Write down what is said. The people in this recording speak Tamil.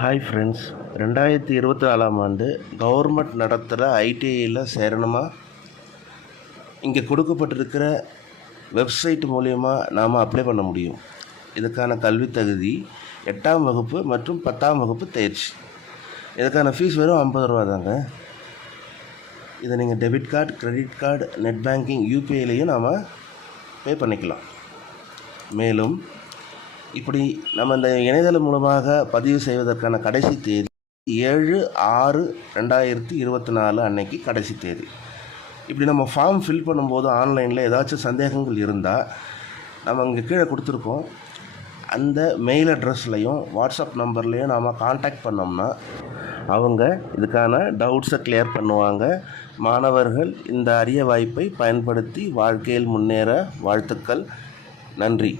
ஹாய் ஃப்ரெண்ட்ஸ், 2024ஆம் ஆண்டு கவர்மெண்ட் நடத்துகிற ஐடிஐயில் சேரணுமா? இங்கே கொடுக்கப்பட்டிருக்கிற வெப்சைட் மூலயமா நாம் அப்ளை பண்ண முடியும். இதுக்கான கல்வி தகுதி 8ஆம் வகுப்பு மற்றும் 10ஆம் வகுப்பு தேர்ச்சி. இதுக்கான ஃபீஸ் வெறும் 50 ரூபா தாங்க. இதை நீங்கள் debit card, credit card, net banking, யூபிஐலையும் நாம் பே பண்ணிக்கலாம். மேலும் இப்படி நம்ம இந்த இணையதளம் மூலமாக பதிவு செய்வதற்கான கடைசி தேதி 7/6/2024 அன்னைக்கு கடைசி தேதி. இப்படி நம்ம ஃபார்ம் ஃபில் பண்ணும்போது ஆன்லைனில் ஏதாச்சும் சந்தேகங்கள் இருந்தால் நம்ம இங்கே கீழே கொடுத்துருக்கோம். அந்த மெயில் அட்ரஸ்லையும் வாட்ஸ்அப் நம்பர்லேயும் நாம் காண்டாக்ட் பண்ணோம்னா அவங்க இதுக்கான டவுட்ஸை கிளியர் பண்ணுவாங்க. மாணவர்கள் இந்த அரிய வாய்ப்பை பயன்படுத்தி வாழ்க்கையில் முன்னேற வாழ்த்துக்கள். நன்றி.